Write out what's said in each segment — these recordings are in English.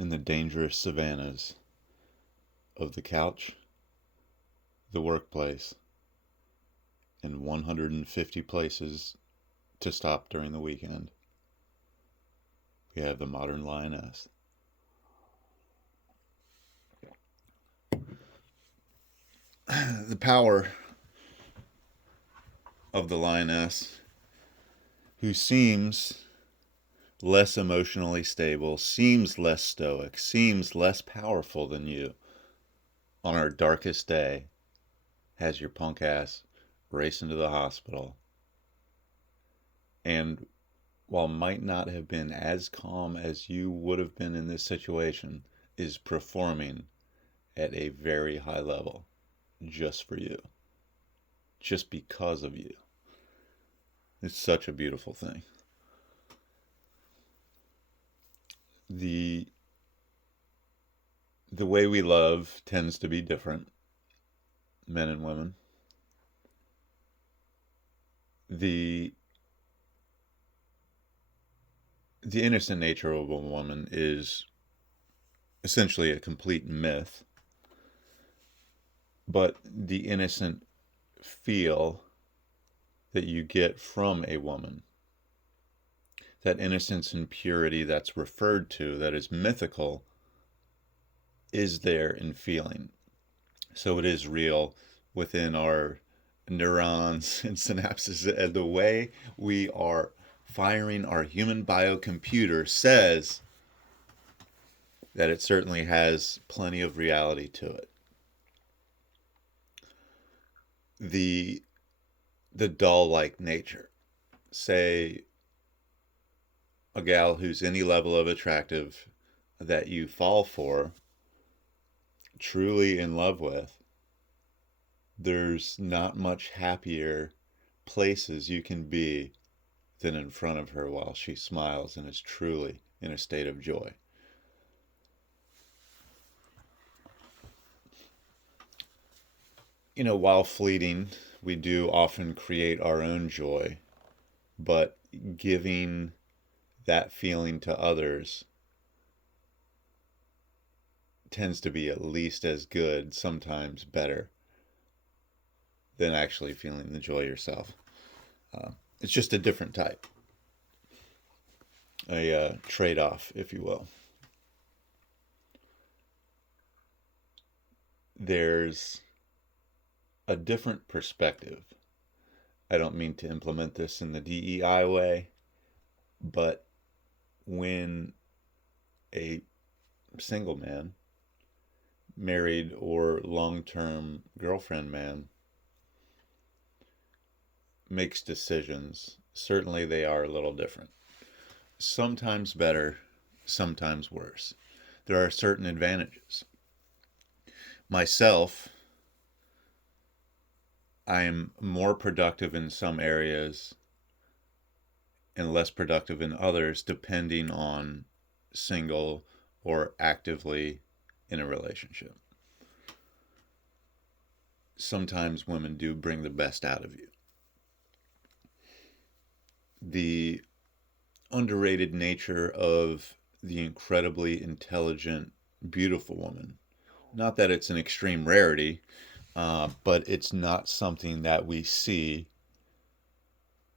in the dangerous savannas of the couch, the workplace, and 150 places to stop during the weekend, we have the modern lioness. The power of the lioness, who seems less emotionally stable, seems less stoic, seems less powerful than you on our darkest day, has your punk ass racing to the hospital. And while might not have been as calm as you would have been in this situation, is performing at a very high level just for you, just because of you. It's such a beautiful thing. The the way we love tends to be different, men and women. The the innocent nature of a woman is essentially a complete myth, but the innocent feel that you get from a woman, that innocence and purity that's referred to, that is mythical, is there in feeling. So it is real within our neurons and synapses. And the way we are firing our human biocomputer says that it certainly has plenty of reality to it. The the doll like nature. Say a gal who's any level of attractive that you fall for, truly in love with, there's not much happier places you can be than in front of her while she smiles and is truly in a state of joy. While fleeting, we do often create our own joy, but giving that feeling to others tends to be at least as good, sometimes better, than actually feeling the joy yourself. It's just a different type, a trade off, if you will. There's a different perspective. I don't mean to implement this in the DEI way, but when a single man, married or long term girlfriend man, makes decisions, certainly they are a little different. Sometimes better, sometimes worse. There are certain advantages. Myself, I am more productive in some areas and less productive in others, depending on single or actively in a relationship. Sometimes women do bring the best out of you. The underrated nature of the incredibly intelligent, beautiful woman. Not that it's an extreme rarity, but it's not something that we see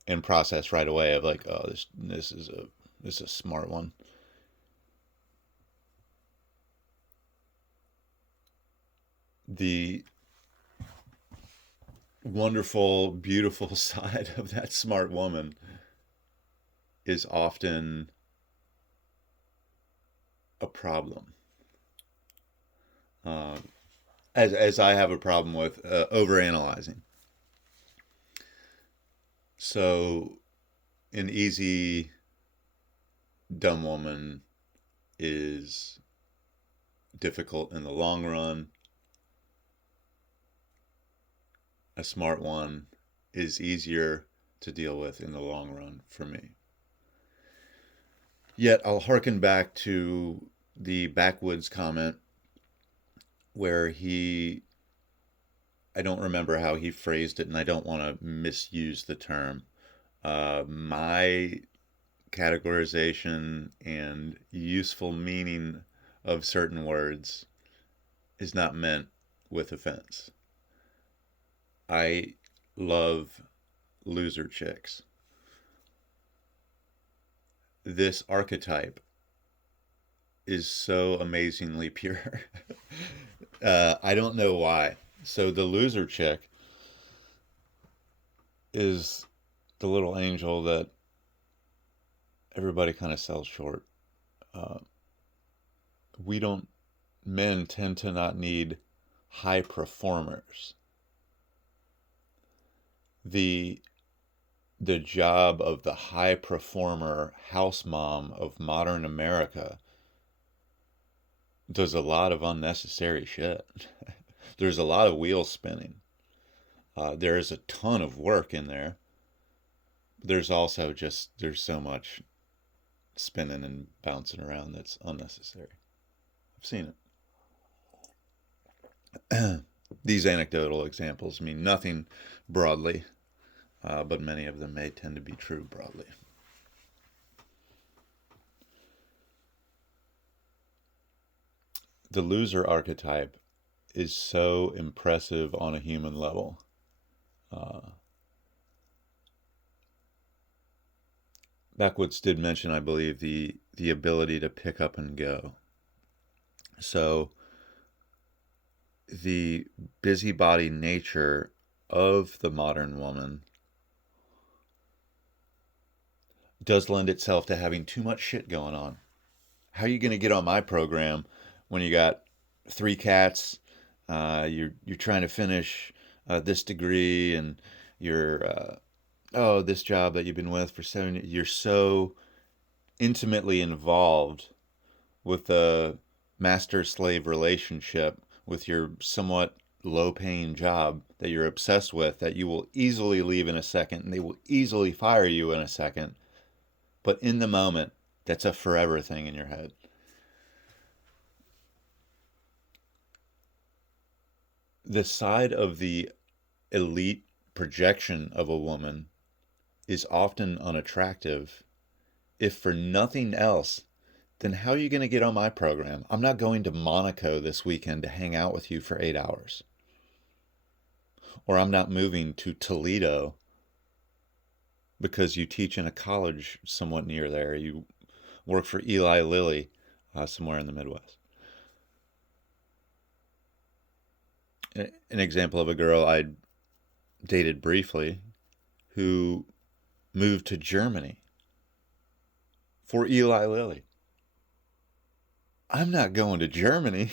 and process right away of like, oh, this is a smart one. The wonderful, beautiful side of that smart woman is often a problem. Uh, as I have a problem with overanalyzing. So, an easy dumb woman is difficult in the long run. A smart one is easier to deal with in the long run for me. Yet I'll hearken back to the backwoods comment where I don't remember how he phrased it, and I don't want to misuse the term. My categorization and useful meaning of certain words is not meant with offense. I love loser chicks. This archetype is so amazingly pure. I don't know why. So the loser chick is the little angel that everybody kind of sells short. Uh, we don't, men tend to not need high performers. The the job of the high performer house mom of modern America does a lot of unnecessary shit. There's a lot of wheel spinning. There's a ton of work in there. There's also just, there's so much spinning and bouncing around that's unnecessary. I've seen it. These anecdotal examples mean nothing broadly, but many of them may tend to be true broadly. The loser archetype is so impressive on a human level. Backwoods did mention, I believe, the ability to pick up and go. So the busybody nature of the modern woman does lend itself to having too much shit going on. How are you going to get on my program when you got 3 cats? You're trying to finish this degree, and you're this job that you've been with for 7 years. You're so intimately involved with the master slave relationship with your somewhat low paying job that you're obsessed with, that you will easily leave in a second and they will easily fire you in a second. But in the moment, that's a forever thing in your head. The side of the elite projection of a woman is often unattractive, if for nothing else, then how are you going to get on my program? I'm not going to Monaco this weekend to hang out with you for 8 hours. Or I'm not moving to Toledo because you teach in a college somewhat near there. You work for Eli Lilly somewhere in the Midwest. An example of a girl I dated briefly who moved to Germany for Eli Lilly. I'm not going to Germany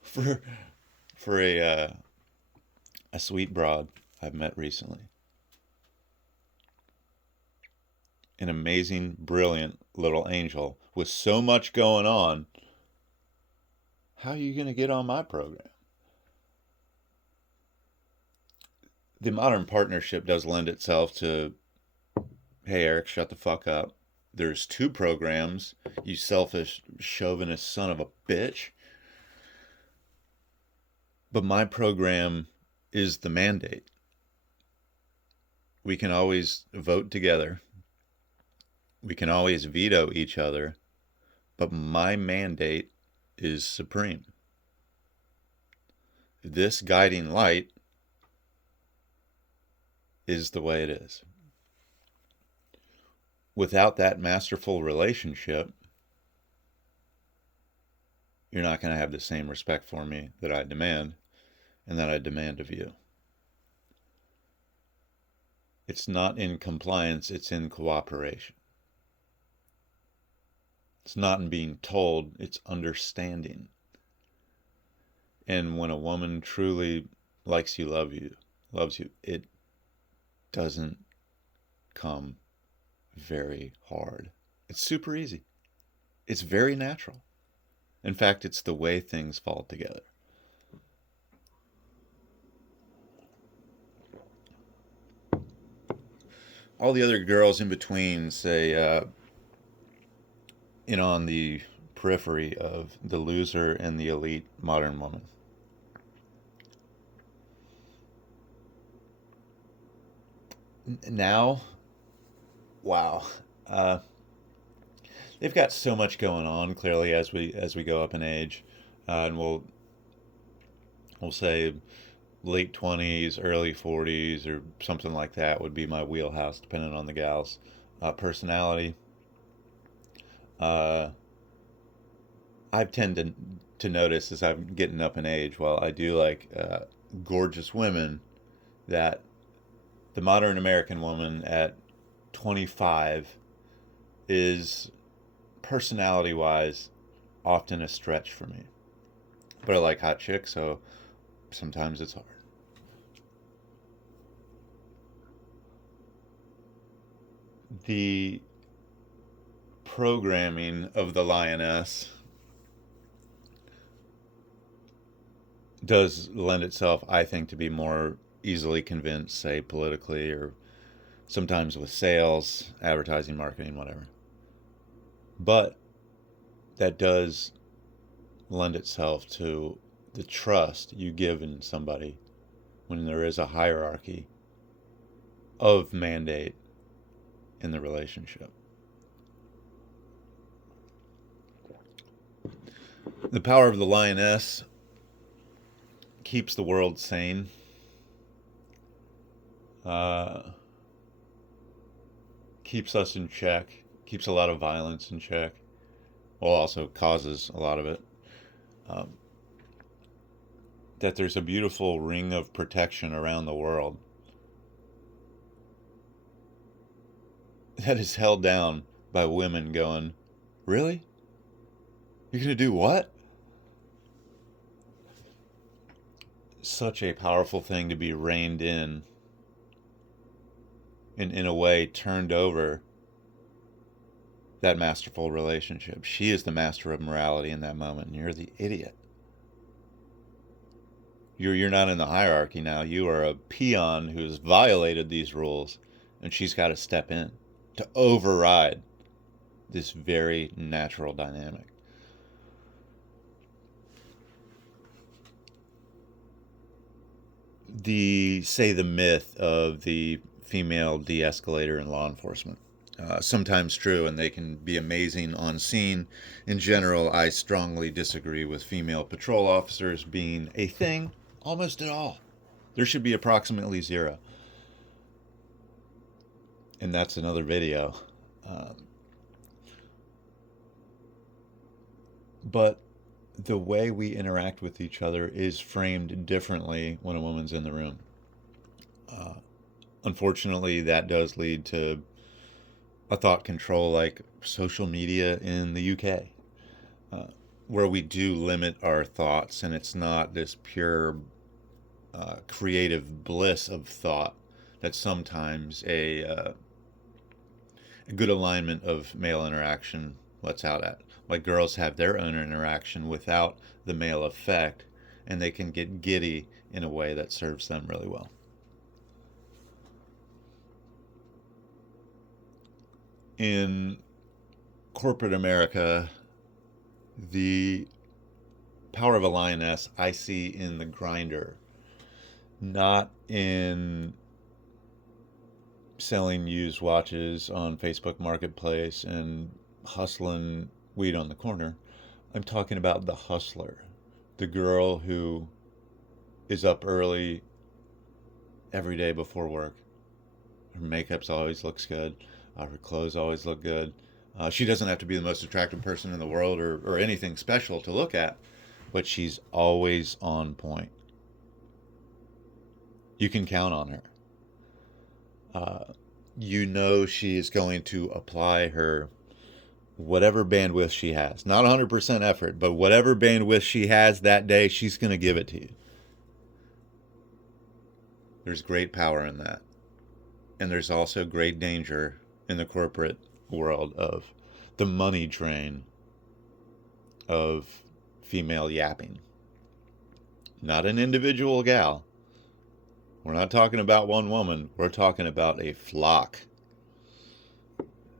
for for a sweet broad I've met recently. An amazing, brilliant little angel with so much going on. How are you going to get on my program? The modern partnership does lend itself to, hey, Eric, shut the fuck up. There's 2 programs, you selfish, chauvinist son of a bitch. But my program is the mandate. We can always vote together. We can always veto each other. But my mandate is supreme. This guiding light is the way it is. Without that masterful relationship, you're not going to have the same respect for me that I demand and that I demand of you. It's not in compliance, it's in cooperation. It's not in being told, it's understanding. And when a woman truly likes you, loves you, it doesn't come very hard. It's super easy. It's very natural. In fact, it's the way things fall together. All the other girls in between, say, on the periphery of the loser and the elite modern woman. Now, wow. they've got so much going on clearly as we go up in age, and we'll say late 20s, early 40s, or something like that would be my wheelhouse, depending on the gal's personality. Uh, I've tended to notice as I'm getting up in age, while I do like gorgeous women, that the modern American woman at 25 is personality wise often a stretch for me. But I like hot chicks, so sometimes it's hard. The programming of the Lioness does lend itself, I think, to be more easily convinced, say, politically or sometimes with sales, advertising, marketing, whatever. But that does lend itself to the trust you give in somebody when there is a hierarchy of mandate in the relationship. The power of the Lioness keeps the world sane. Keeps us in check. Keeps a lot of violence in check. Well, also causes a lot of it. Um, that there's a beautiful ring of protection around the world that is held down by women going, really? You're going to do what? Such a powerful thing to be reined in and, in a way, turned over that masterful relationship. She is the master of morality in that moment, and you're the idiot. You're not in the hierarchy now. You are a peon who's violated these rules, and she's got to step in to override this very natural dynamic. The myth of the female de-escalator in law enforcement. Sometimes true, and they can be amazing on scene. In general, I strongly disagree with female patrol officers being a thing almost at all. There should be approximately zero. And that's another video. But the way we interact with each other is framed differently when a woman's in the room. Unfortunately, that does lead to a thought control like social media in the UK, where we do limit our thoughts, and it's not this pure creative bliss of thought that sometimes a good alignment of male interaction lets out at. Like girls have their own interaction without the male effect, and they can get giddy in a way that serves them really well. In corporate America, the power of a lioness I see in the grinder, not in selling used watches on Facebook Marketplace and hustling weed on the corner. I'm talking about the hustler, the girl who is up early every day before work. Her makeup's always looks good. Her clothes always look good. She doesn't have to be the most attractive person in the world or anything special to look at, but she's always on point. You can count on her. You know she is going to apply her whatever bandwidth she has. Not 100% effort, but whatever bandwidth she has that day, she's going to give it to you. There's great power in that. And there's also great danger in the corporate world of the money drain of female yapping. Not an individual gal. We're not talking about one woman. We're talking about a flock.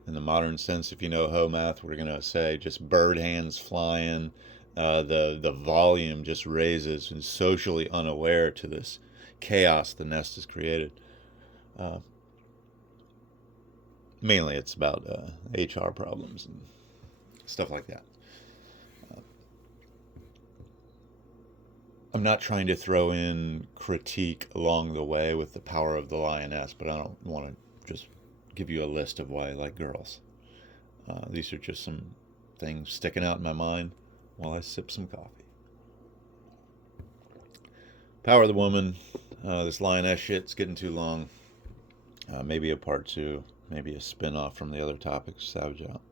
In the modern sense, if you know hoe math, we're going to say just bird hands flying. The volume just raises, and socially unaware to this chaos the nest has created. Mainly it's about HR problems and stuff like that. I'm not trying to throw in critique along the way with the power of the Lioness, but I don't want to just give you a list of why I like girls. These are just some things sticking out in my mind while I sip some coffee. Power of the Woman. This Lioness shit's getting too long. Maybe a part two, maybe a spin off from the other topics. Savage out.